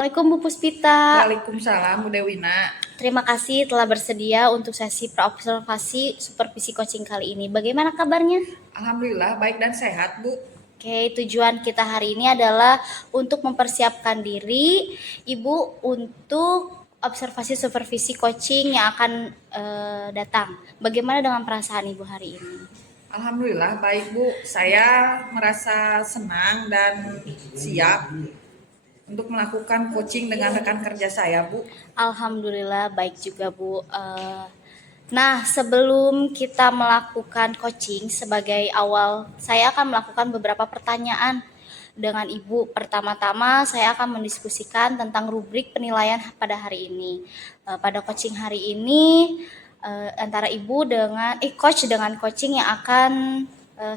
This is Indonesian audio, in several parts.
Assalamualaikum Bu Puspita. Waalaikumsalam Bu Dewina. Terima kasih telah bersedia untuk sesi praobservasi supervisi coaching kali ini. Bagaimana kabarnya? Alhamdulillah baik dan sehat Bu. Oke, tujuan kita hari ini adalah untuk mempersiapkan diri Ibu untuk observasi supervisi coaching yang akan datang. Bagaimana dengan perasaan Ibu hari ini? Alhamdulillah baik Bu. Saya merasa senang dan siap untuk melakukan coaching dengan rekan kerja saya Bu. Alhamdulillah baik juga Bu. Nah, sebelum kita melakukan coaching sebagai awal, saya akan melakukan beberapa pertanyaan dengan Ibu. Pertama-tama, saya akan mendiskusikan tentang rubrik penilaian pada hari ini. Pada coaching hari ini, antara Ibu dengan coach dengan coaching yang akan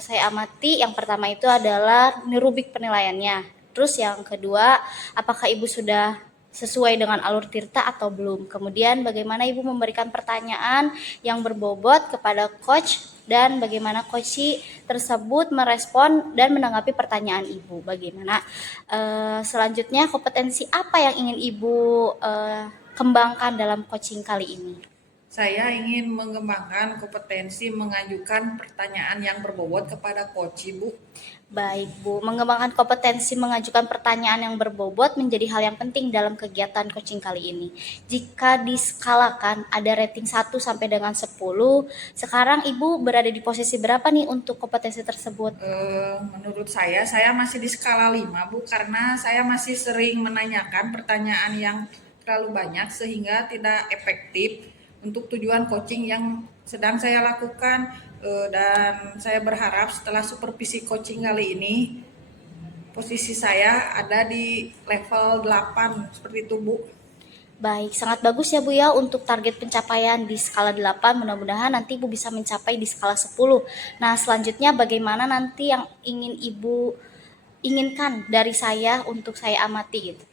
saya amati. Yang pertama itu adalah rubrik penilaiannya. Terus yang kedua, apakah Ibu sudah sesuai dengan alur tirta atau belum. Kemudian bagaimana Ibu memberikan pertanyaan yang berbobot kepada coach dan bagaimana coach tersebut merespon dan menanggapi pertanyaan Ibu. Bagaimana selanjutnya kompetensi apa yang ingin Ibu kembangkan dalam coaching kali ini? Saya ingin mengembangkan kompetensi mengajukan pertanyaan yang berbobot kepada coach Bu. Baik Bu, mengembangkan kompetensi mengajukan pertanyaan yang berbobot menjadi hal yang penting dalam kegiatan coaching kali ini. Jika diskalakan ada rating 1 sampai dengan 10, sekarang Ibu berada di posisi berapa nih untuk kompetensi tersebut? Menurut saya masih di skala 5 Bu, karena saya masih sering menanyakan pertanyaan yang terlalu banyak sehingga tidak efektif untuk tujuan coaching yang sedang saya lakukan. Dan saya berharap setelah supervisi coaching kali ini posisi saya ada di level 8 seperti itu Bu. Baik, sangat bagus ya Bu ya untuk target pencapaian di skala 8. Mudah-mudahan nanti Ibu bisa mencapai di skala 10. Nah, selanjutnya bagaimana nanti yang ingin Ibu inginkan dari saya untuk saya amati gitu?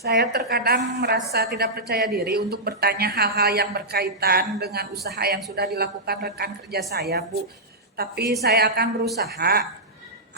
Saya terkadang merasa tidak percaya diri untuk bertanya hal-hal yang berkaitan dengan usaha yang sudah dilakukan rekan kerja saya, Bu. Tapi saya akan berusaha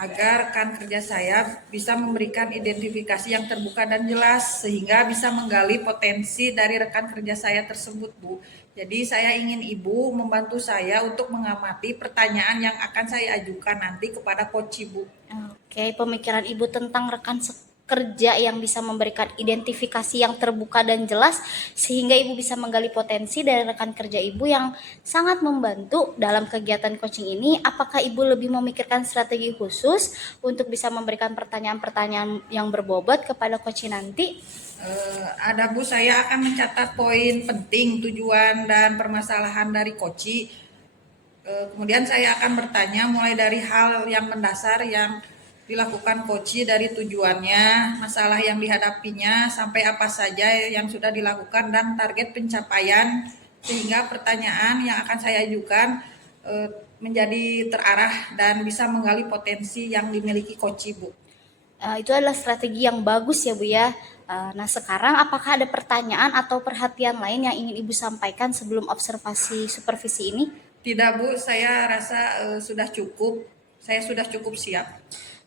agar rekan kerja saya bisa memberikan identifikasi yang terbuka dan jelas sehingga bisa menggali potensi dari rekan kerja saya tersebut, Bu. Jadi saya ingin Ibu membantu saya untuk mengamati pertanyaan yang akan saya ajukan nanti kepada coach Ibu. Oke, pemikiran Ibu tentang rekan kerja yang bisa memberikan identifikasi yang terbuka dan jelas sehingga Ibu bisa menggali potensi dari rekan kerja Ibu yang sangat membantu dalam kegiatan coaching ini. Apakah Ibu lebih memikirkan strategi khusus untuk bisa memberikan pertanyaan-pertanyaan yang berbobot kepada coach nanti? Ada Bu, saya akan mencatat poin penting, tujuan dan permasalahan dari coach. Kemudian saya akan bertanya mulai dari hal yang mendasar yang dilakukan coach dari tujuannya, masalah yang dihadapinya, sampai apa saja yang sudah dilakukan dan target pencapaian sehingga pertanyaan yang akan saya ajukan menjadi terarah dan bisa menggali potensi yang dimiliki coach Bu. Itu adalah strategi yang bagus ya Bu ya. Nah sekarang apakah ada pertanyaan atau perhatian lain yang ingin Ibu sampaikan sebelum observasi supervisi ini? Tidak Bu, saya rasa sudah cukup. Saya sudah cukup siap.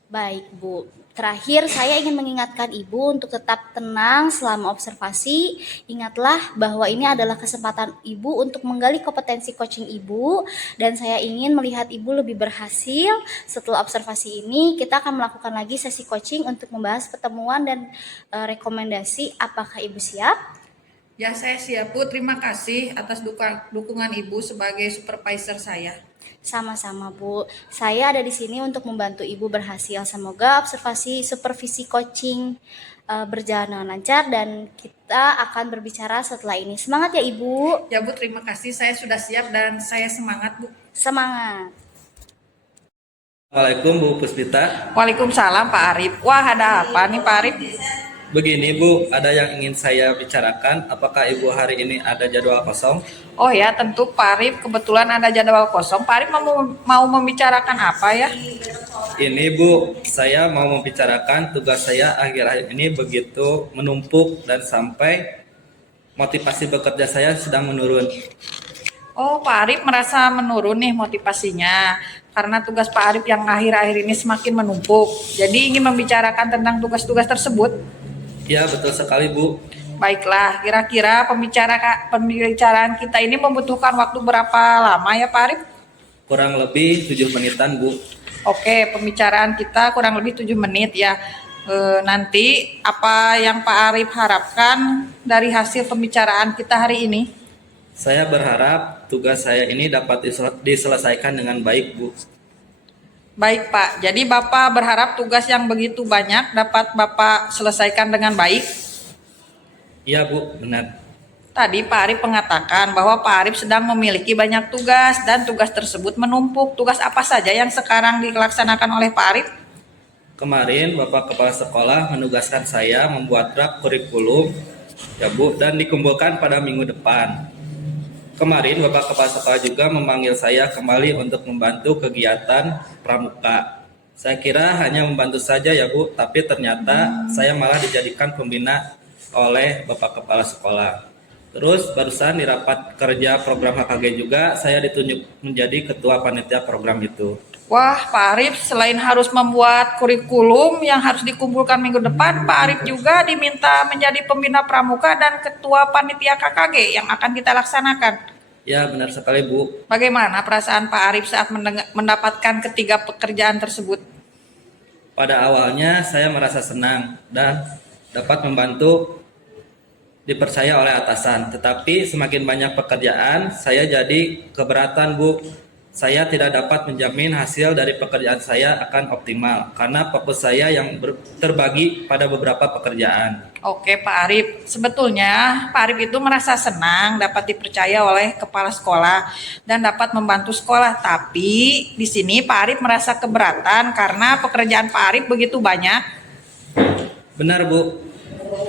Baik Bu, terakhir saya ingin mengingatkan Ibu untuk tetap tenang selama observasi. Ingatlah bahwa ini adalah kesempatan Ibu untuk menggali kompetensi coaching Ibu dan saya ingin melihat Ibu lebih berhasil. Setelah observasi ini kita akan melakukan lagi sesi coaching untuk membahas pertemuan dan rekomendasi. Apakah Ibu siap? Ya, saya siap Bu. Terima kasih atas dukungan Ibu sebagai supervisor saya. Sama-sama Bu, saya ada di sini untuk membantu Ibu berhasil. Semoga observasi supervisi coaching berjalan dengan lancar dan kita akan berbicara setelah ini. Semangat ya Ibu. Ya Bu, terima kasih. Saya sudah siap dan saya semangat Bu. Semangat. Assalamualaikum Bu Puspita. Waalaikumsalam Pak Arif. Wah, ada apa nih Pak Arif? Begini Bu, ada yang ingin saya bicarakan. Apakah Ibu hari ini ada jadwal kosong? Oh ya, tentu Pak Arif, kebetulan ada jadwal kosong. Pak Arif mau membicarakan apa ya? Ini Bu, saya mau membicarakan tugas saya akhir-akhir ini begitu menumpuk dan sampai motivasi bekerja saya sedang menurun. Oh, Pak Arif merasa menurun nih motivasinya karena tugas Pak Arif yang akhir-akhir ini semakin menumpuk. Jadi ingin membicarakan tentang tugas-tugas tersebut. Ya, betul sekali, Bu. Baiklah, kira-kira pembicaraan kita ini membutuhkan waktu berapa lama ya Pak Arif? Kurang lebih 7 menitan, Bu. Oke, pembicaraan kita kurang lebih 7 menit ya. Nanti apa yang Pak Arif harapkan dari hasil pembicaraan kita hari ini? Saya berharap tugas saya ini dapat diselesaikan dengan baik, Bu. Baik Pak, jadi Bapak berharap tugas yang begitu banyak dapat Bapak selesaikan dengan baik? Iya, Bu, benar. Tadi Pak Arif mengatakan bahwa Pak Arif sedang memiliki banyak tugas dan tugas tersebut menumpuk. Tugas apa saja yang sekarang dilaksanakan oleh Pak Arif? Kemarin Bapak Kepala Sekolah menugaskan saya membuat draft kurikulum, ya Bu, dan dikumpulkan pada minggu depan. Kemarin Bapak Kepala Sekolah juga memanggil saya kembali untuk membantu kegiatan pramuka. Saya kira hanya membantu saja ya Bu, tapi ternyata saya malah dijadikan pembina oleh Bapak Kepala Sekolah. Terus barusan di rapat kerja program HKG juga saya ditunjuk menjadi ketua panitia program itu. Wah, Pak Arif selain harus membuat kurikulum yang harus dikumpulkan minggu depan, Pak Arif juga diminta menjadi pembina pramuka dan ketua panitia KKG yang akan kita laksanakan. Ya, benar sekali, Bu. Bagaimana perasaan Pak Arif saat mendapatkan ketiga pekerjaan tersebut? Pada awalnya saya merasa senang dan dapat membantu dipercaya oleh atasan. Tetapi semakin banyak pekerjaan, saya jadi keberatan, Bu. Saya tidak dapat menjamin hasil dari pekerjaan saya akan optimal karena fokus saya yang terbagi pada beberapa pekerjaan. Oke Pak Arif, sebetulnya Pak Arif itu merasa senang dapat dipercaya oleh kepala sekolah dan dapat membantu sekolah. Tapi di sini Pak Arif merasa keberatan karena pekerjaan Pak Arif begitu banyak. Benar, Bu.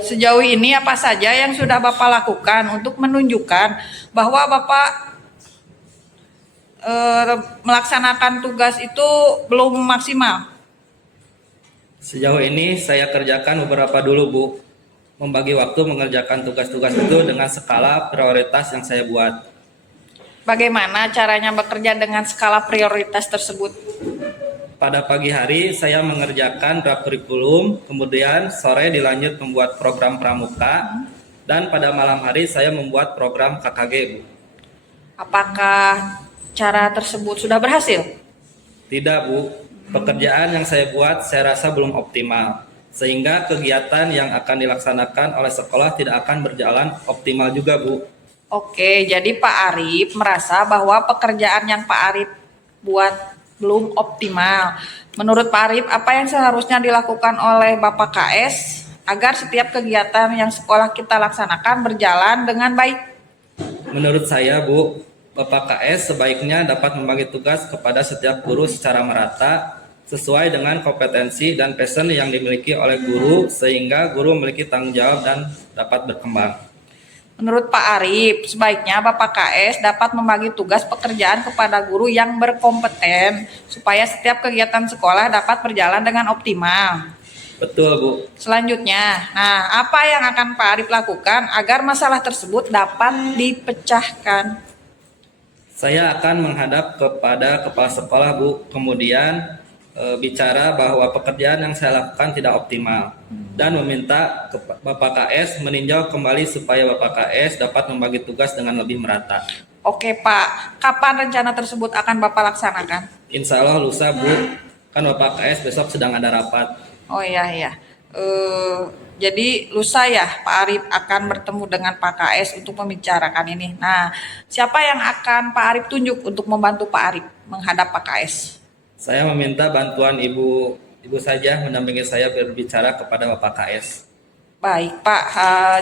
Sejauh ini apa saja yang sudah Bapak lakukan untuk menunjukkan bahwa Bapak melaksanakan tugas itu belum maksimal? Sejauh ini saya kerjakan beberapa dulu, Bu. Membagi waktu mengerjakan tugas-tugas itu dengan skala prioritas yang saya buat. Bagaimana caranya bekerja dengan skala prioritas tersebut? Pada pagi hari saya mengerjakan draft kurikulum, kemudian sore dilanjut membuat program pramuka, dan pada malam hari saya membuat program KKG, Bu. Apakah cara tersebut sudah berhasil? Tidak, Bu. Pekerjaan yang saya buat saya rasa belum optimal. Sehingga kegiatan yang akan dilaksanakan oleh sekolah tidak akan berjalan optimal juga, Bu. Oke, jadi Pak Arif merasa bahwa pekerjaan yang Pak Arif buat belum optimal. Menurut Pak Arif, apa yang seharusnya dilakukan oleh Bapak KS agar setiap kegiatan yang sekolah kita laksanakan berjalan dengan baik? Menurut saya, Bu, Bapak KS sebaiknya dapat membagi tugas kepada setiap guru secara merata sesuai dengan kompetensi dan passion yang dimiliki oleh guru sehingga guru memiliki tanggung jawab dan dapat berkembang. Menurut Pak Arif, sebaiknya Bapak KS dapat membagi tugas pekerjaan kepada guru yang berkompeten supaya setiap kegiatan sekolah dapat berjalan dengan optimal. Betul, Bu. Selanjutnya, apa yang akan Pak Arif lakukan agar masalah tersebut dapat dipecahkan? Saya akan menghadap kepada kepala sekolah, Bu. Kemudian bicara bahwa pekerjaan yang saya lakukan tidak optimal dan meminta Bapak KS meninjau kembali supaya Bapak KS dapat membagi tugas dengan lebih merata. Oke Pak, kapan rencana tersebut akan Bapak laksanakan? Insya Allah lusa, Bu. Kan Bapak KS besok sedang ada rapat. Oh iya. Jadi lusa ya Pak Arif akan bertemu dengan Pak KS untuk membicarakan ini. Nah, siapa yang akan Pak Arif tunjuk untuk membantu Pak Arif menghadap Pak KS? Saya meminta bantuan ibu saja mendampingi saya berbicara kepada Bapak KS. Baik Pak,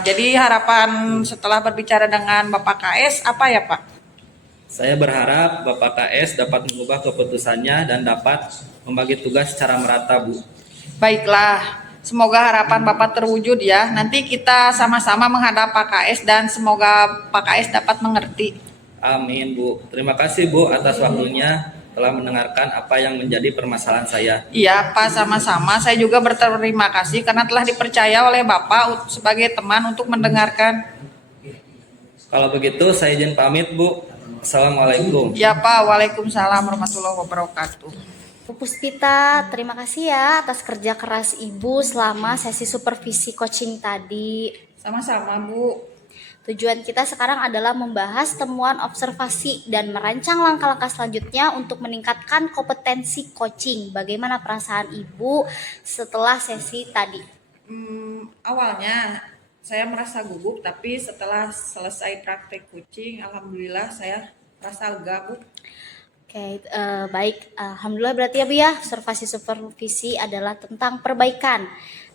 jadi harapan setelah berbicara dengan Bapak KS apa ya Pak? Saya berharap Bapak KS dapat mengubah keputusannya dan dapat membagi tugas secara merata, Bu. Baiklah, semoga harapan Bapak terwujud ya. Nanti kita sama-sama menghadap Pak KS dan semoga Pak KS dapat mengerti. Amin, Bu. Terima kasih, Bu, atas waktunya telah mendengarkan apa yang menjadi permasalahan saya. Iya Pak, sama-sama. Saya juga berterima kasih karena telah dipercaya oleh Bapak sebagai teman untuk mendengarkan. Kalau begitu saya izin pamit, Bu. Assalamualaikum. Ya Pak, waalaikumsalam warahmatullahi wabarakatuh. Bu Puspita, terima kasih ya atas kerja keras Ibu selama sesi supervisi coaching tadi. Sama-sama, Bu. Tujuan kita sekarang adalah membahas temuan observasi dan merancang langkah-langkah selanjutnya untuk meningkatkan kompetensi coaching. Bagaimana perasaan Ibu setelah sesi tadi? Awalnya saya merasa gugup, tapi setelah selesai praktek coaching, alhamdulillah saya merasa lega, Bu. Oke, baik. Alhamdulillah berarti ya Bu ya, observasi supervisi adalah tentang perbaikan.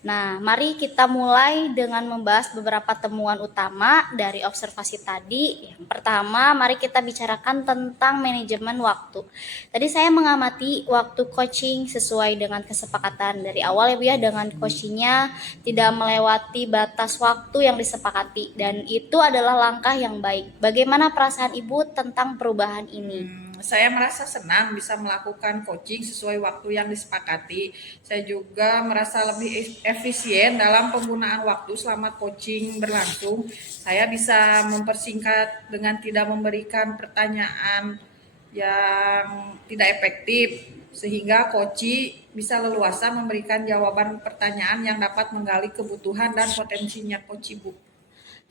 Nah, mari kita mulai dengan membahas beberapa temuan utama dari observasi tadi. Yang pertama, mari kita bicarakan tentang manajemen waktu. Tadi saya mengamati waktu coaching sesuai dengan kesepakatan dari awal ya Bu ya, dengan coachingnya tidak melewati batas waktu yang disepakati, dan itu adalah langkah yang baik. Bagaimana perasaan Ibu tentang perubahan ini? Saya merasa senang bisa melakukan coaching sesuai waktu yang disepakati. Saya juga merasa lebih efisien dalam penggunaan waktu selama coaching berlangsung. Saya bisa mempersingkat dengan tidak memberikan pertanyaan yang tidak efektif, sehingga coach bisa leluasa memberikan jawaban pertanyaan yang dapat menggali kebutuhan dan potensinya coach Bu.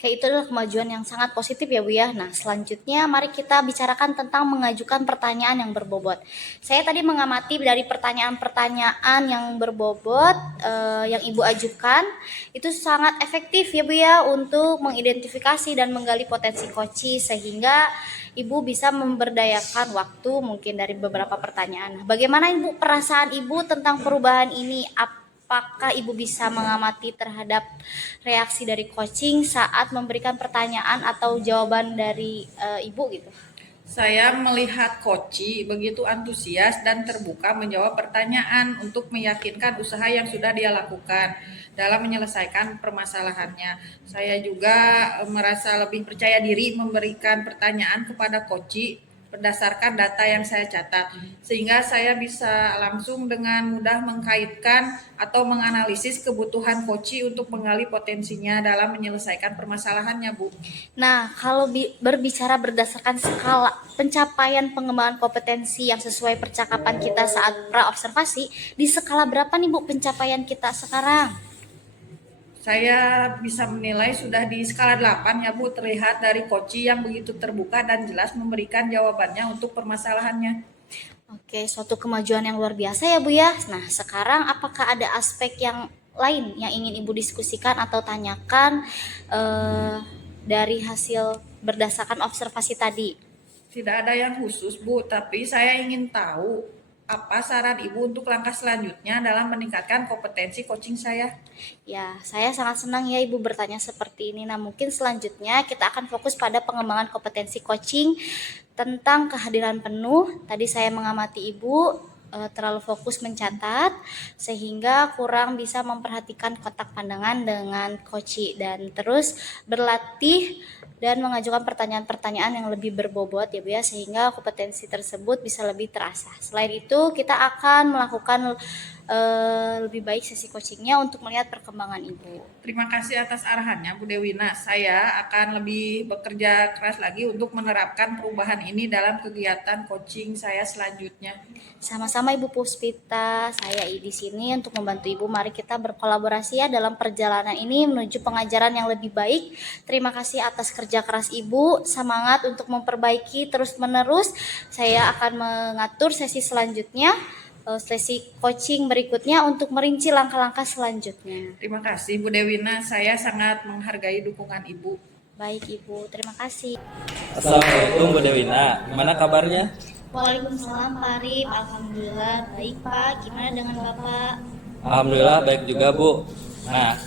Oke, itu adalah kemajuan yang sangat positif ya Bu ya. Nah, selanjutnya mari kita bicarakan tentang mengajukan pertanyaan yang berbobot. Saya tadi mengamati dari pertanyaan-pertanyaan yang berbobot yang Ibu ajukan, itu sangat efektif ya Bu ya untuk mengidentifikasi dan menggali potensi coach, sehingga Ibu bisa memberdayakan waktu mungkin dari beberapa pertanyaan. Bagaimana Ibu perasaan Ibu tentang perubahan ini? Apakah Ibu bisa mengamati terhadap reaksi dari coaching saat memberikan pertanyaan atau jawaban dari Ibu gitu? Saya melihat coach begitu antusias dan terbuka menjawab pertanyaan untuk meyakinkan usaha yang sudah dia lakukan dalam menyelesaikan permasalahannya. Saya juga merasa lebih percaya diri memberikan pertanyaan kepada coach berdasarkan data yang saya catat, sehingga saya bisa langsung dengan mudah mengkaitkan atau menganalisis kebutuhan coach untuk menggali potensinya dalam menyelesaikan permasalahannya, Bu. Nah, kalau berbicara berdasarkan skala pencapaian pengembangan kompetensi yang sesuai percakapan kita saat pra-observasi, di skala berapa nih Bu pencapaian kita sekarang? Saya bisa menilai sudah di skala 8 ya Bu, terlihat dari coach yang begitu terbuka dan jelas memberikan jawabannya untuk permasalahannya. Oke, suatu kemajuan yang luar biasa ya Bu ya. Nah, sekarang apakah ada aspek yang lain yang ingin Ibu diskusikan atau tanyakan dari hasil berdasarkan observasi tadi? Tidak ada yang khusus Bu, tapi saya ingin tahu apa saran Ibu untuk langkah selanjutnya dalam meningkatkan kompetensi coaching saya? Ya, saya sangat senang ya Ibu bertanya seperti ini. Nah, mungkin selanjutnya kita akan fokus pada pengembangan kompetensi coaching tentang kehadiran penuh. Tadi saya mengamati Ibu terlalu fokus mencatat sehingga kurang bisa memperhatikan kotak pandangan dengan coach, dan terus berlatih dan mengajukan pertanyaan-pertanyaan yang lebih berbobot ya Bu ya, sehingga kompetensi tersebut bisa lebih terasa. Selain itu kita akan melakukan lebih baik sesi coachingnya untuk melihat perkembangan Ibu. Terima kasih atas arahannya Bu Dewina. Saya akan lebih bekerja keras lagi untuk menerapkan perubahan ini dalam kegiatan coaching saya selanjutnya. Sama-sama Ibu Puspita, saya di sini untuk membantu Ibu. Mari kita berkolaborasi ya dalam perjalanan ini menuju pengajaran yang lebih baik. Terima kasih atas kerja keras Ibu, semangat untuk memperbaiki terus-menerus. Saya akan mengatur sesi selanjutnya, sesi coaching berikutnya untuk merinci langkah-langkah selanjutnya. Terima kasih Bu Dewina, saya sangat menghargai dukungan Ibu. Baik Ibu, terima kasih. Assalamualaikum Bu Dewina, gimana kabarnya? Waalaikumsalam Pak Arif, alhamdulillah baik Pak. Gimana dengan Bapak? Alhamdulillah baik juga Bu. Nah,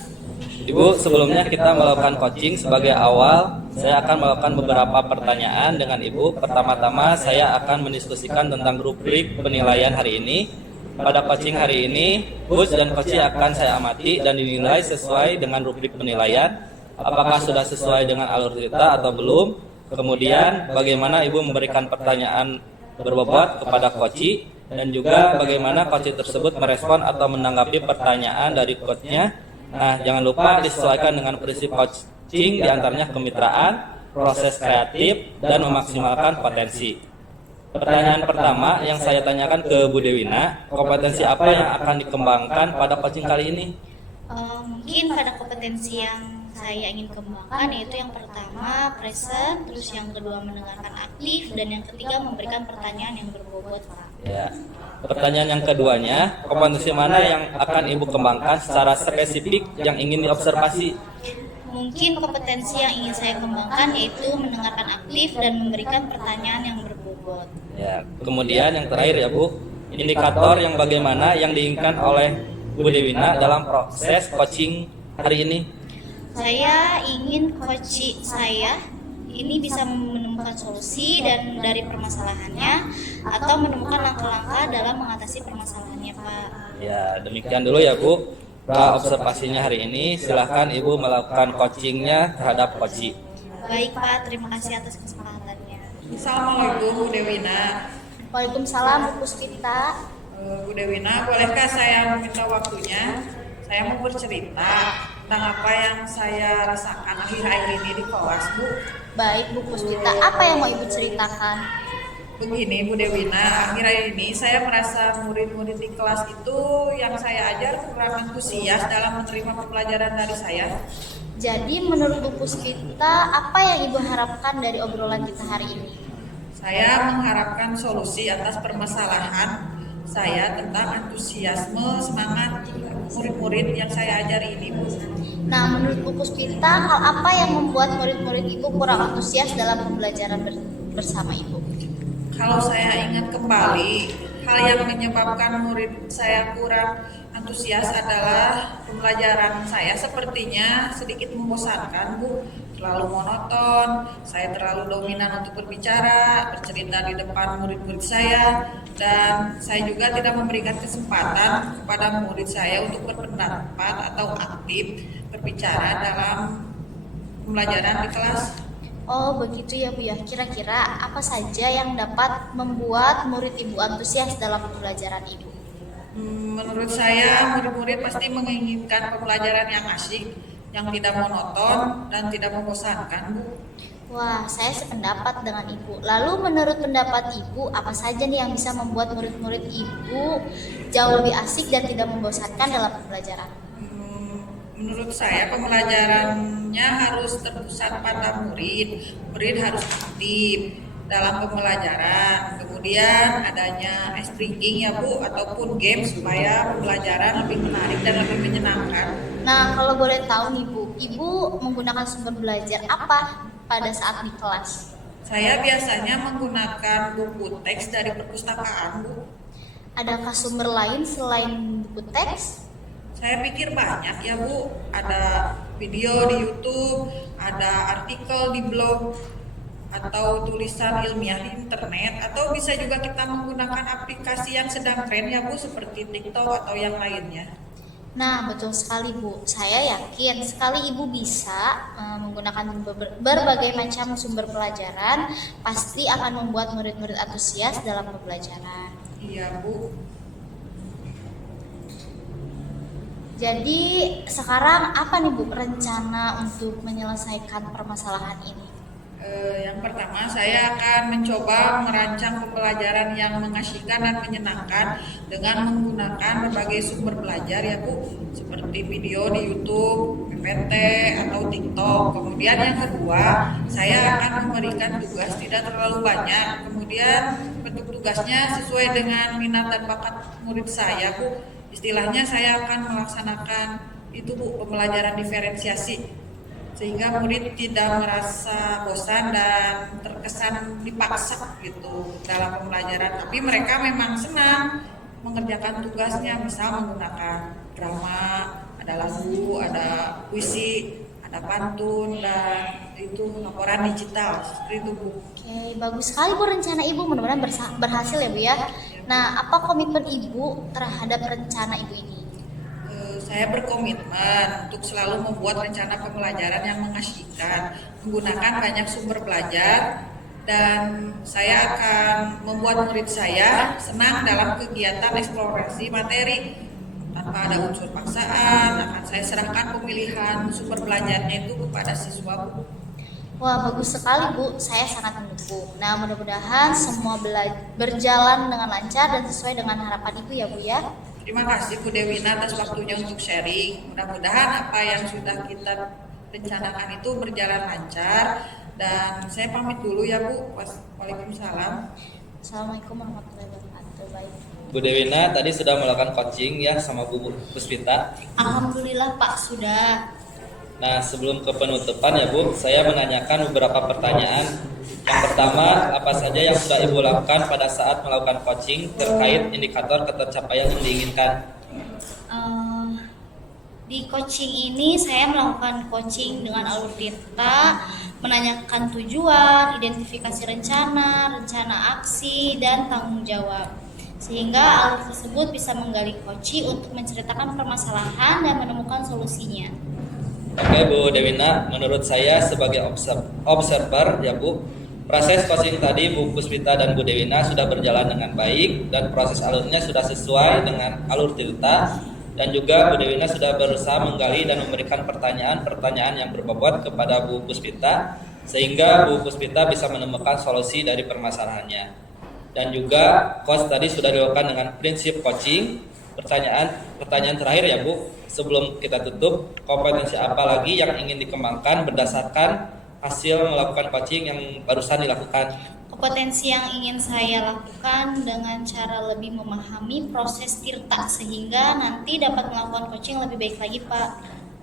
Ibu, sebelumnya kita melakukan coaching. Sebagai awal, saya akan melakukan beberapa pertanyaan dengan Ibu. Pertama-tama, saya akan mendiskusikan tentang rubrik penilaian hari ini. Pada coaching hari ini, coach dan coach akan saya amati dan dinilai sesuai dengan rubrik penilaian. Apakah sudah sesuai dengan alur cerita atau belum? Kemudian, bagaimana Ibu memberikan pertanyaan berbobot kepada coach, dan juga bagaimana coach tersebut merespon atau menanggapi pertanyaan dari coachnya. Nah, jangan lupa disesuaikan dengan prinsip coaching, diantaranya kemitraan, proses kreatif, dan memaksimalkan potensi. Pertanyaan pertama yang saya tanyakan ke Bu Dewina, kompetensi apa yang akan dikembangkan pada coaching kali ini? Mungkin pada kompetensi yang saya ingin kembangkan yaitu yang pertama present, terus yang kedua mendengarkan aktif, dan yang ketiga memberikan pertanyaan yang berbobot, Pak. Ya. Pertanyaan yang keduanya, kompetensi mana yang akan Ibu kembangkan secara spesifik yang ingin diobservasi? Mungkin kompetensi yang ingin saya kembangkan yaitu mendengarkan aktif dan memberikan pertanyaan yang berbobot. Ya. Kemudian yang terakhir ya Bu, indikator yang bagaimana yang diinginkan oleh Bu Dewina dalam proses coaching hari ini? Saya ingin coach saya ini bisa menemukan solusi dan dari permasalahannya atau menemukan langkah-langkah dalam mengatasi permasalahannya, Pak. Ya, demikian dulu ya Bu. Observasinya hari ini, silahkan Ibu melakukan coachingnya terhadap coaching. Baik, Pak, terima kasih atas kesempatannya. Assalamualaikum Bu Dewina. Waalaikumsalam, Bu Puspita. Bu Dewina, bolehkah saya meminta waktunya? Saya mau bercerita tentang apa yang saya rasakan akhir-akhir ini di kelas, Bu. Baik, Bu Puspita, apa yang mau Ibu ceritakan? Begini Bu Dewina, akhir-akhir ini saya merasa murid-murid di kelas itu yang saya ajar kurang antusias dalam menerima pembelajaran dari saya. Jadi menurut Bu Puspita, apa yang Ibu harapkan dari obrolan kita hari ini? Saya mengharapkan solusi atas permasalahan saya tentang antusiasme semangat murid-murid yang saya ajari ini, Bu. Nah, menurut Bu Puspita, hal apa yang membuat murid-murid Ibu kurang antusias dalam pembelajaran bersama Ibu? Kalau saya ingat kembali, hal yang menyebabkan murid saya kurang antusias adalah pembelajaran saya sepertinya sedikit membosankan, Bu. Terlalu monoton, saya terlalu dominan untuk berbicara, bercerita di depan murid-murid saya, dan saya juga tidak memberikan kesempatan kepada murid saya untuk berpendapat atau aktif berbicara dalam pembelajaran di kelas. Oh, begitu ya, Bu ya. Kira-kira apa saja yang dapat membuat murid Ibu antusias dalam pembelajaran Ibu? Menurut saya, murid-murid pasti menginginkan pembelajaran yang asyik, yang tidak monoton dan tidak membosankan, Bu. Wah, saya sependapat dengan Ibu. Lalu menurut pendapat Ibu, apa saja nih yang bisa membuat murid-murid Ibu jauh lebih asik dan tidak membosankan dalam pembelajaran? Menurut saya pembelajarannya harus terpusat pada murid. Murid harus aktif dalam pembelajaran. Kemudian adanya ice breaking ya Bu, ataupun game supaya pembelajaran lebih menarik dan lebih menyenangkan. Nah, kalau boleh tahu nih Bu, Ibu menggunakan sumber belajar apa pada saat di kelas? Saya biasanya menggunakan buku teks dari perpustakaan, Bu. Adakah sumber lain selain buku teks? Saya pikir banyak ya Bu, ada video di YouTube, ada artikel di blog, atau tulisan ilmiah di internet, atau bisa juga kita menggunakan aplikasi yang sedang tren ya Bu, seperti TikTok atau yang lainnya. Nah, betul sekali Bu. Saya yakin sekali Ibu bisa menggunakan berbagai macam sumber pelajaran, pasti akan membuat murid-murid antusias dalam pembelajaran. Iya Bu. Jadi sekarang apa nih Bu rencana untuk menyelesaikan permasalahan ini? Yang pertama saya akan mencoba merancang pembelajaran yang mengasyikkan dan menyenangkan dengan menggunakan berbagai sumber belajar ya Bu, seperti video di YouTube, PPT atau TikTok. Kemudian yang kedua, saya akan memberikan tugas tidak terlalu banyak. Kemudian bentuk tugasnya sesuai dengan minat dan bakat murid saya Bu. Istilahnya saya akan melaksanakan itu Bu, pembelajaran diferensiasi, sehingga murid tidak merasa bosan dan terkesan dipaksa gitu dalam pembelajaran, tapi mereka memang senang mengerjakan tugasnya, misal menggunakan drama, ada lagu, ada puisi, ada pantun, dan itu laporan digital seperti itu Bu. Oke, bagus sekali Bu rencana Ibu, mudah-mudahan berhasil ya Bu ya. Nah, apa komitmen Ibu terhadap rencana Ibu ini? Saya berkomitmen untuk selalu membuat rencana pembelajaran yang mengasyikkan, menggunakan banyak sumber belajar, dan saya akan membuat murid saya senang dalam kegiatan eksplorasi materi. Tanpa ada unsur paksaan, akan saya serahkan pemilihan sumber belajarnya itu kepada siswa. Wah, bagus sekali Bu, saya sangat mendukung. Nah, mudah-mudahan semua berjalan dengan lancar dan sesuai dengan harapan Ibu ya Bu ya. Terima kasih Bu Dewina atas waktunya untuk sharing. Mudah-mudahan apa yang sudah kita rencanakan itu berjalan lancar. Dan saya pamit dulu ya Bu. Waalaikumsalam. Assalamualaikum warahmatullahi wabarakatuh. Baik. Bu Dewina tadi sudah melakukan coaching ya sama Bu Puspita. Alhamdulillah Pak sudah. Nah, sebelum ke penutupan ya Bu, saya menanyakan beberapa pertanyaan. Yang pertama, apa saja yang sudah Ibu lakukan pada saat melakukan coaching terkait indikator ketercapaian yang diinginkan? Di coaching ini saya melakukan coaching dengan alur tirta, menanyakan tujuan, identifikasi rencana, rencana aksi, dan tanggung jawab. Sehingga alur tersebut bisa menggali coaching untuk menceritakan permasalahan dan menemukan solusinya. Oke Bu Dewina, menurut saya sebagai observer ya Bu, proses coaching tadi Bu Puspita dan Bu Dewina sudah berjalan dengan baik dan proses alurnya sudah sesuai dengan alur tirta. Dan juga Bu Dewina sudah berusaha menggali dan memberikan pertanyaan-pertanyaan yang berbobot kepada Bu Puspita sehingga Bu Puspita bisa menemukan solusi dari permasalahannya. Dan juga coach tadi sudah dilakukan dengan prinsip coaching. Pertanyaan terakhir ya Bu, sebelum kita tutup, kompetensi apa lagi yang ingin dikembangkan berdasarkan hasil melakukan coaching yang barusan dilakukan? Kompetensi yang ingin saya lakukan dengan cara lebih memahami proses tirta sehingga nanti dapat melakukan coaching lebih baik lagi Pak.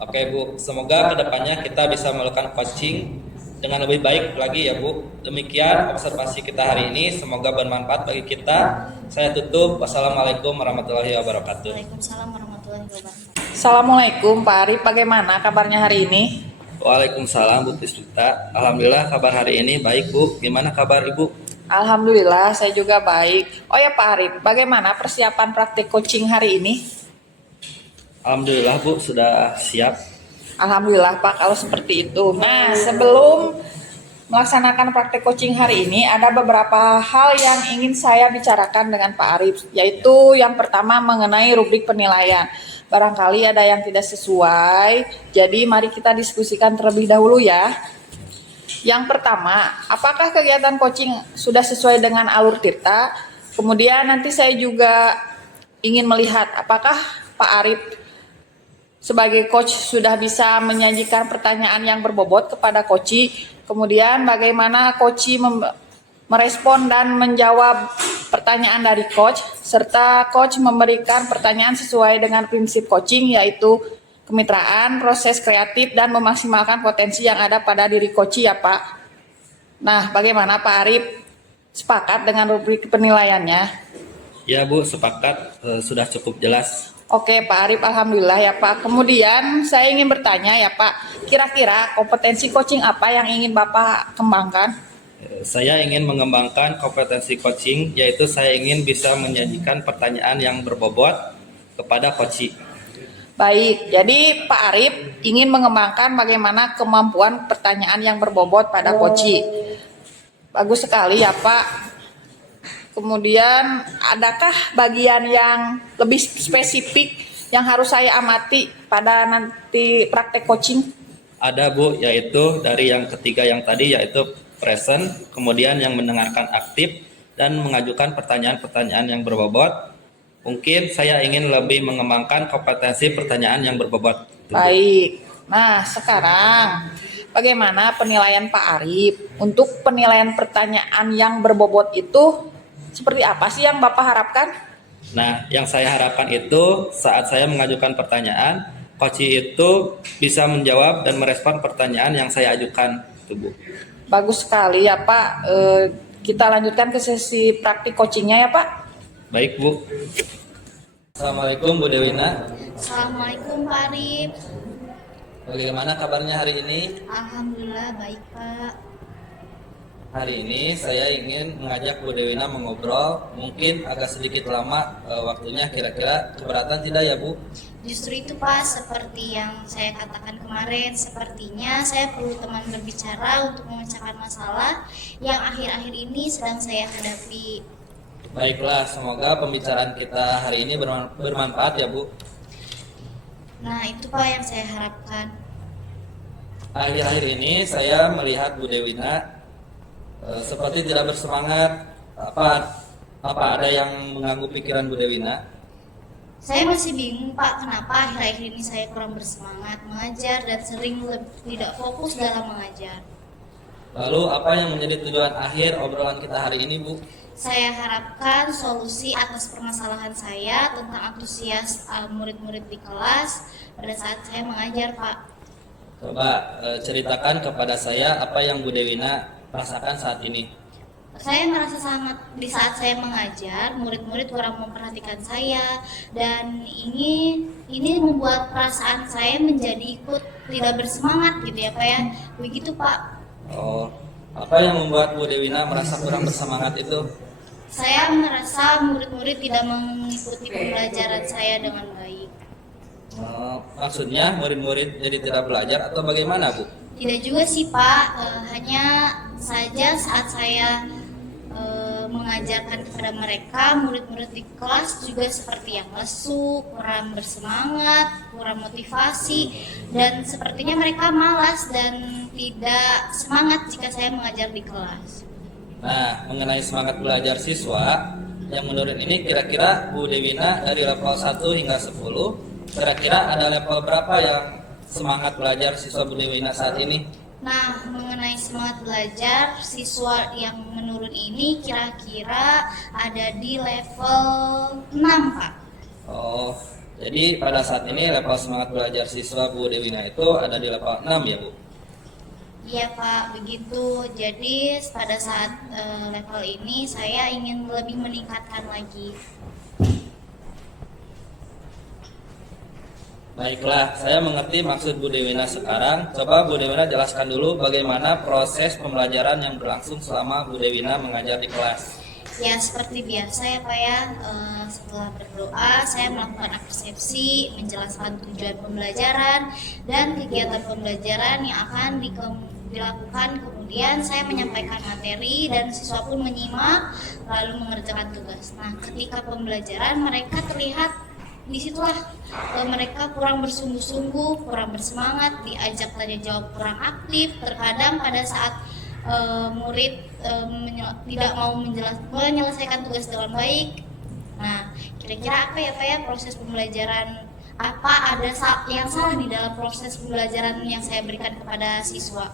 Oke Bu, semoga kedepannya kita bisa melakukan coaching dengan lebih baik lagi ya Bu. Demikian observasi kita hari ini, semoga bermanfaat bagi kita. Saya tutup, wassalamualaikum warahmatullahi wabarakatuh. Waalaikumsalam warahmatullahi wabarakatuh. Assalamualaikum Pak Arif, bagaimana kabarnya hari ini? Waalaikumsalam Bu Puspita. Alhamdulillah kabar hari ini baik Bu. Gimana kabar Ibu? Alhamdulillah saya juga baik. Oh ya Pak Arif, bagaimana persiapan praktik coaching hari ini? Alhamdulillah Bu sudah siap. Alhamdulillah Pak, kalau seperti itu. Nah, sebelum melaksanakan praktik coaching hari ini, ada beberapa hal yang ingin saya bicarakan dengan Pak Arif, yaitu yang pertama mengenai rubrik penilaian. Barangkali ada yang tidak sesuai, jadi mari kita diskusikan terlebih dahulu ya. Yang pertama, apakah kegiatan coaching sudah sesuai dengan alur tirta? Kemudian nanti saya juga ingin melihat apakah Pak Arif sebagai coach sudah bisa menyajikan pertanyaan yang berbobot kepada coach. Kemudian bagaimana coach merespon dan menjawab pertanyaan dari coach, serta coach memberikan pertanyaan sesuai dengan prinsip coaching, yaitu kemitraan, proses kreatif, dan memaksimalkan potensi yang ada pada diri coach ya Pak. Nah, bagaimana Pak Arif? Sepakat dengan rubrik penilaiannya? Ya Bu, sepakat, sudah cukup jelas. Oke Pak Arif, alhamdulillah ya Pak. Kemudian saya ingin bertanya ya Pak, kira-kira kompetensi coaching apa yang ingin Bapak kembangkan? Saya ingin mengembangkan kompetensi coaching, yaitu saya ingin bisa menyajikan pertanyaan yang berbobot kepada coach. Baik, jadi Pak Arif ingin mengembangkan bagaimana kemampuan pertanyaan yang berbobot pada coach. Bagus sekali ya Pak. Kemudian adakah bagian yang lebih spesifik yang harus saya amati pada nanti praktek coaching? Ada Bu, yaitu dari yang ketiga yang tadi, yaitu present, kemudian yang mendengarkan aktif dan mengajukan pertanyaan-pertanyaan yang berbobot. Mungkin saya ingin lebih mengembangkan kompetensi pertanyaan yang berbobot. Baik. Nah, sekarang bagaimana penilaian Pak Arif? Untuk penilaian pertanyaan yang berbobot itu seperti apa sih yang Bapak harapkan? Nah, yang saya harapkan itu saat saya mengajukan pertanyaan, coach itu bisa menjawab dan merespon pertanyaan yang saya ajukan. Bu. Bagus sekali ya Pak. Kita lanjutkan ke sesi praktik coachingnya ya Pak. Baik Bu. Assalamualaikum Bu Dewina. Assalamualaikum Pak Arif. Bagaimana kabarnya hari ini? Alhamdulillah baik Pak. Hari ini saya ingin mengajak Bu Dewina mengobrol, mungkin agak sedikit lama waktunya, kira-kira keberatan tidak ya Bu? Justru itu Pak, seperti yang saya katakan kemarin, sepertinya saya perlu teman berbicara untuk memecahkan masalah yang akhir-akhir ini sedang saya hadapi. Baiklah, semoga pembicaraan kita hari ini bermanfaat ya Bu. Nah itu Pak yang saya harapkan. Akhir-akhir ini saya melihat Bu Dewina seperti tidak bersemangat. Apa ada yang mengganggu pikiran Bu Dewina? Saya masih bingung Pak, kenapa akhir-akhir ini saya kurang bersemangat mengajar dan sering tidak fokus dalam mengajar. Lalu apa yang menjadi tujuan akhir obrolan kita hari ini, Bu? Saya harapkan solusi atas permasalahan saya tentang antusias murid-murid di kelas pada saat saya mengajar, Pak. Coba ceritakan kepada saya apa yang Bu Dewina rasakan saat ini. Saya merasa sangat di saat saya mengajar, murid-murid kurang memperhatikan saya dan ini membuat perasaan saya menjadi ikut tidak bersemangat gitu ya, Pak ya. Begitu, Pak. Oh, apa yang membuat Bu Dewina merasa kurang bersemangat itu? Saya merasa murid-murid tidak mengikuti pembelajaran saya dengan baik. Maksudnya murid-murid jadi tidak belajar atau bagaimana, Bu? Tidak juga sih Pak, hanya saja saat saya mengajarkan kepada mereka, murid-murid di kelas juga seperti yang lesu, kurang bersemangat, kurang motivasi, dan sepertinya mereka malas dan tidak semangat jika saya mengajar di kelas. Nah, mengenai semangat belajar siswa yang menurun ini, kira-kira Bu Dewina dari level 1 hingga 10, kira-kira ada level berapa yang semangat belajar siswa Bu Dewina saat ini? Nah, mengenai semangat belajar siswa yang menurun ini kira-kira ada di level 6, Pak. Oh, jadi pada saat ini level semangat belajar siswa Bu Dewina itu ada di level 6 ya, Bu? Iya, Pak, begitu. Jadi pada saat level ini saya ingin lebih meningkatkan lagi. Baiklah, saya mengerti maksud Bu Dewina sekarang. Coba Bu Dewina jelaskan dulu bagaimana proses pembelajaran yang berlangsung selama Bu Dewina mengajar di kelas. Ya, seperti biasa ya Pak ya, setelah berdoa saya melakukan persepsi, menjelaskan tujuan pembelajaran dan kegiatan pembelajaran yang akan dilakukan. Kemudian saya menyampaikan materi dan siswa pun menyimak lalu mengerjakan tugas. Nah, ketika pembelajaran mereka terlihat disitulah mereka kurang bersungguh-sungguh, kurang bersemangat, diajak tanya jawab kurang aktif. Terkadang pada saat murid tidak mau menyelesaikan tugas dengan baik. Nah, kira-kira apa ya Pak ya proses pembelajaran? Apa ada yang salah di dalam proses pembelajaran yang saya berikan kepada siswa?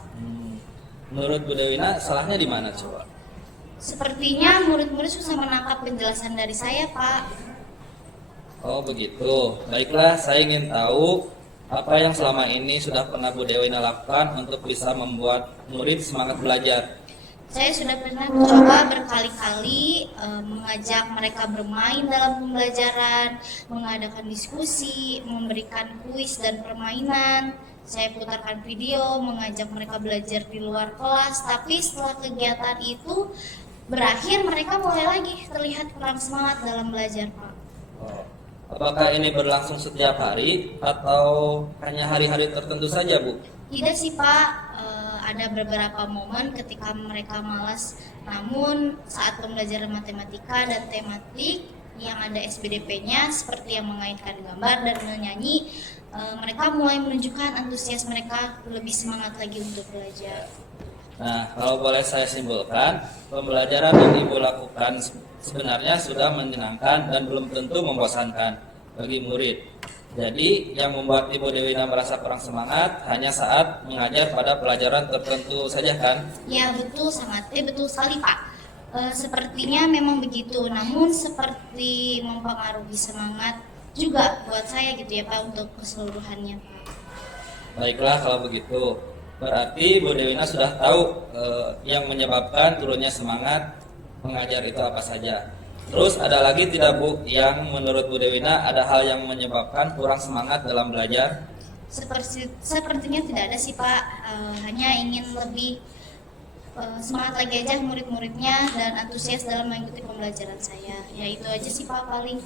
Menurut Bu Dewina, salahnya di mana coba? Sepertinya murid-murid susah menangkap penjelasan dari saya, Pak. Oh begitu. Baiklah, saya ingin tahu apa yang selama ini sudah pernah Bu Dewina lakukan untuk bisa membuat murid semangat belajar. Saya sudah pernah mencoba berkali-kali mengajak mereka bermain dalam pembelajaran, mengadakan diskusi, memberikan kuis dan permainan. Saya putarkan video, mengajak mereka belajar di luar kelas, tapi setelah kegiatan itu berakhir mereka mulai lagi terlihat kurang semangat dalam belajar, Pak. Oh. Apakah ini berlangsung setiap hari atau hanya hari-hari tertentu saja, Bu? Tidak sih Pak, ada beberapa momen ketika mereka malas. Namun saat pembelajaran matematika dan tematik yang ada SBDP-nya seperti yang mengaitkan gambar dan menyanyi, mereka mulai menunjukkan antusias mereka lebih semangat lagi untuk belajar. Nah, kalau boleh saya simpulkan, pembelajaran yang Ibu lakukan sebenarnya sudah menyenangkan dan belum tentu membosankan bagi murid. Jadi, yang membuat Ibu Dewina merasa kurang semangat hanya saat mengajar pada pelajaran tertentu saja kan? Ya betul, betul sekali Pak. Sepertinya memang begitu, namun seperti mempengaruhi semangat juga buat saya gitu ya Pak untuk keseluruhannya Pak. Baiklah kalau begitu. Berarti Bu Dewina sudah tahu yang menyebabkan turunnya semangat mengajar itu apa saja. Terus ada lagi tidak Bu yang menurut Bu Dewina ada hal yang menyebabkan kurang semangat dalam belajar? Sepertinya tidak ada sih Pak, hanya ingin lebih semangat lagi aja murid-muridnya dan antusias dalam mengikuti pembelajaran saya. Ya itu aja sih Pak paling.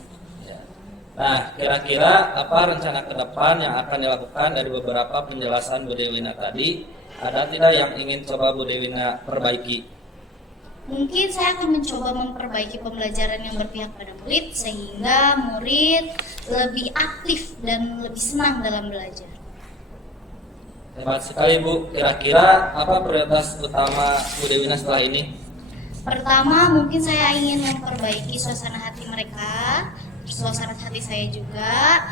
Nah, kira-kira apa rencana ke depan yang akan dilakukan dari beberapa penjelasan Bu Dewina tadi? Ada tidak yang ingin coba Bu Dewina perbaiki? Mungkin saya akan mencoba memperbaiki pembelajaran yang berpihak pada murid sehingga murid lebih aktif dan lebih senang dalam belajar. Hebat sekali Bu. Kira-kira apa prioritas utama Bu Dewina setelah ini? Pertama, mungkin saya ingin memperbaiki suasana hati mereka, suasana hati saya juga,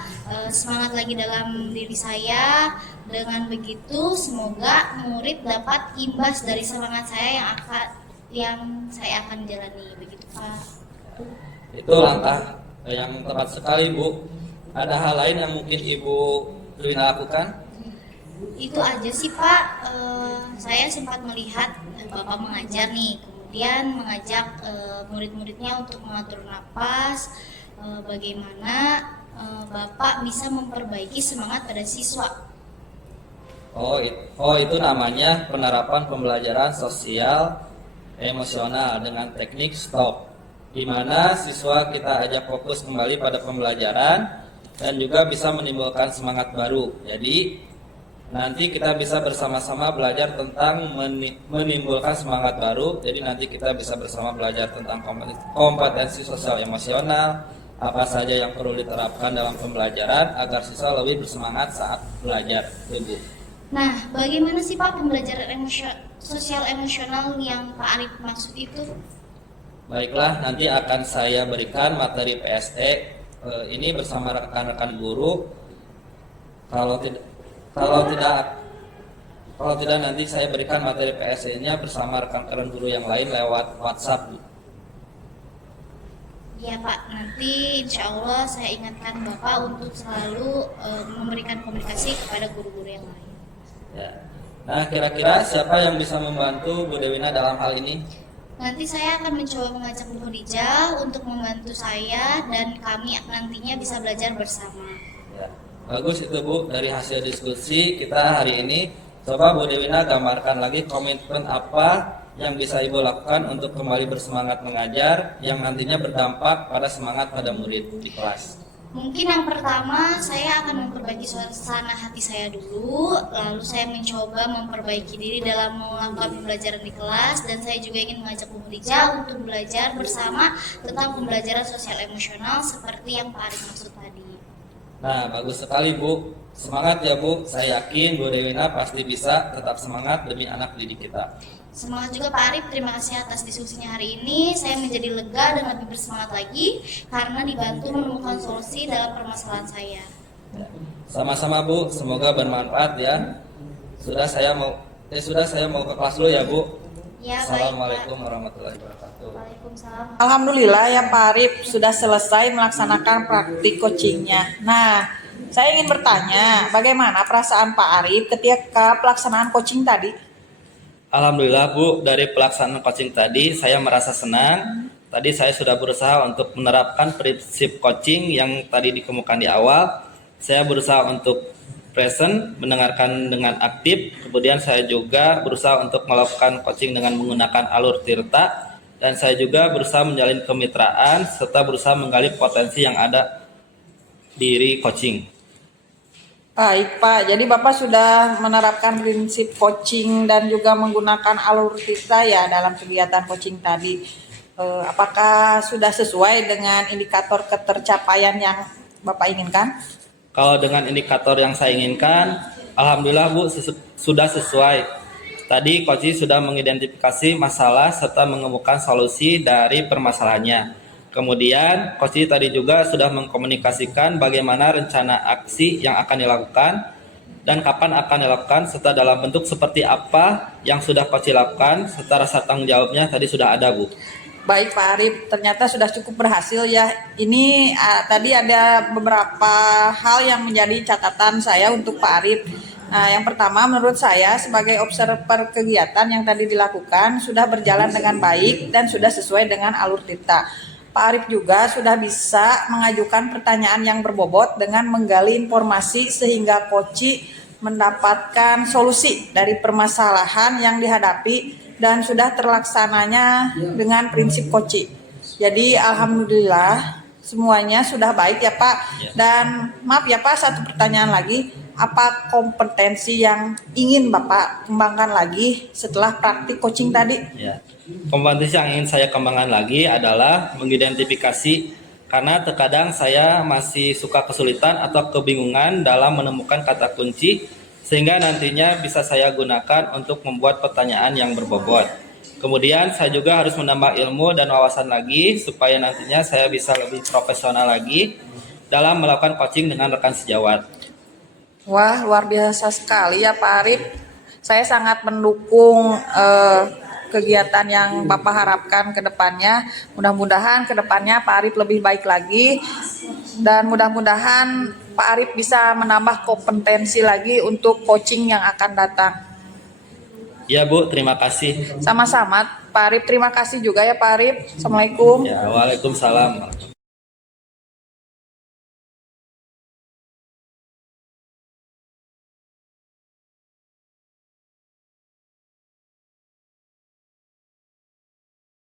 semangat lagi dalam diri saya. Dengan begitu, semoga murid dapat imbas dari semangat saya yang saya akan jalani, begitu Pak. Itu langkah yang tepat sekali Bu. Ada hal lain yang mungkin Ibu Dewina lakukan? Itu aja sih Pak. Saya sempat melihat Bapak mengajar nih, kemudian mengajak murid-muridnya untuk mengatur napas, bagaimana Bapak bisa memperbaiki semangat pada siswa. Itu namanya penerapan pembelajaran sosial emosional dengan teknik stop, di mana siswa kita ajak fokus kembali pada pembelajaran dan juga bisa menimbulkan semangat baru. Jadi nanti kita bisa bersama-sama belajar tentang menimbulkan semangat baru. Jadi nanti kita bisa bersama belajar tentang kompetensi sosial emosional, apa saja yang perlu diterapkan dalam pembelajaran agar siswa lebih bersemangat saat belajar, Ibu. Nah, bagaimana sih Pak pembelajaran sosial emosional yang Pak Arif maksud itu? Baiklah, nanti akan saya berikan materi PSE ini bersama rekan-rekan guru. Kalau tidak nanti saya berikan materi PSE-nya bersama rekan-rekan guru yang lain lewat WhatsApp. Ya Pak, nanti insya Allah saya ingatkan Bapak untuk selalu memberikan komunikasi kepada guru-guru yang lain. Ya. Nah, kira-kira siapa yang bisa membantu Bu Dewina dalam hal ini? Nanti saya akan mencoba mengajak Bu Khadijah untuk membantu saya dan kami nantinya bisa belajar bersama. Ya. Bagus itu Bu, dari hasil diskusi kita hari ini, coba Bu Dewina gambarkan lagi komitmen apa yang bisa Ibu lakukan untuk kembali bersemangat mengajar yang nantinya berdampak pada semangat pada murid di kelas. Mungkin yang pertama saya akan memperbaiki suasana hati saya dulu, lalu saya mencoba memperbaiki diri dalam melakukan pembelajaran di kelas, dan saya juga ingin mengajak Bu Khadijah untuk belajar bersama tentang pembelajaran sosial emosional seperti yang Pak Arif maksud tadi. Nah, bagus sekali Bu. Semangat ya Bu. Saya yakin Bu Dewina pasti bisa tetap semangat demi anak didik kita. Semangat juga Pak Arif, terima kasih atas diskusinya hari ini. Saya menjadi lega dan lebih bersemangat lagi karena dibantu menemukan solusi dalam permasalahan saya. Ya. Sama-sama Bu, semoga bermanfaat ya. Sudah saya mau ke kelas dulu ya Bu. Ya, Assalamualaikum baik, Pak. warahmatullahi wabarakatuh. Waalaikumsalam. Alhamdulillah ya Pak Arif sudah selesai melaksanakan praktik coachingnya. Nah, saya ingin bertanya, bagaimana perasaan Pak Arif ketika pelaksanaan coaching tadi? Alhamdulillah Bu, dari pelaksanaan coaching tadi saya merasa senang. Tadi saya sudah berusaha untuk menerapkan prinsip coaching yang tadi dikemukakan di awal. Saya berusaha untuk present, mendengarkan dengan aktif. Kemudian saya juga berusaha untuk melakukan coaching dengan menggunakan alur tirta. Dan saya juga berusaha menjalin kemitraan serta berusaha menggali potensi yang ada diri coaching. Baik Pak, jadi Bapak sudah menerapkan prinsip coaching dan juga menggunakan alur tirta ya dalam kegiatan coaching tadi. Apakah sudah sesuai dengan indikator ketercapaian yang Bapak inginkan? Kalau dengan indikator yang saya inginkan, alhamdulillah Bu, sudah sesuai. Tadi coach sudah mengidentifikasi masalah serta menemukan solusi dari permasalahannya. Kemudian coach tadi juga sudah mengkomunikasikan bagaimana rencana aksi yang akan dilakukan dan kapan akan dilakukan serta dalam bentuk seperti apa yang sudah coach lakukan serta rasa tanggung jawabnya tadi sudah ada Bu. Baik Pak Arif, ternyata sudah cukup berhasil ya. Ini tadi ada beberapa hal yang menjadi catatan saya untuk Pak Arif. Nah, yang pertama menurut saya sebagai observer kegiatan yang tadi dilakukan sudah berjalan dengan baik dan sudah sesuai dengan alur tirta. Pak Arif juga sudah bisa mengajukan pertanyaan yang berbobot dengan menggali informasi sehingga coach mendapatkan solusi dari permasalahan yang dihadapi dan sudah terlaksananya dengan prinsip coaching. Jadi alhamdulillah semuanya sudah baik ya Pak. Dan maaf ya Pak, satu pertanyaan lagi. Apa kompetensi yang ingin Bapak kembangkan lagi setelah praktik coaching tadi? Ya. Kompetensi yang ingin saya kembangkan lagi adalah mengidentifikasi, karena terkadang saya masih suka kesulitan atau kebingungan dalam menemukan kata kunci sehingga nantinya bisa saya gunakan untuk membuat pertanyaan yang berbobot. Kemudian saya juga harus menambah ilmu dan wawasan lagi supaya nantinya saya bisa lebih profesional lagi dalam melakukan coaching dengan rekan sejawat. Wah, luar biasa sekali ya Pak Arif. Saya sangat mendukung kegiatan yang Bapak harapkan ke depannya. Mudah-mudahan ke depannya Pak Arif lebih baik lagi dan mudah-mudahan Pak Arif bisa menambah kompetensi lagi untuk coaching yang akan datang. Ya Bu, terima kasih. Sama-sama Pak Arif, terima kasih juga ya Pak Arif. Assalamualaikum. Ya, waalaikumsalam.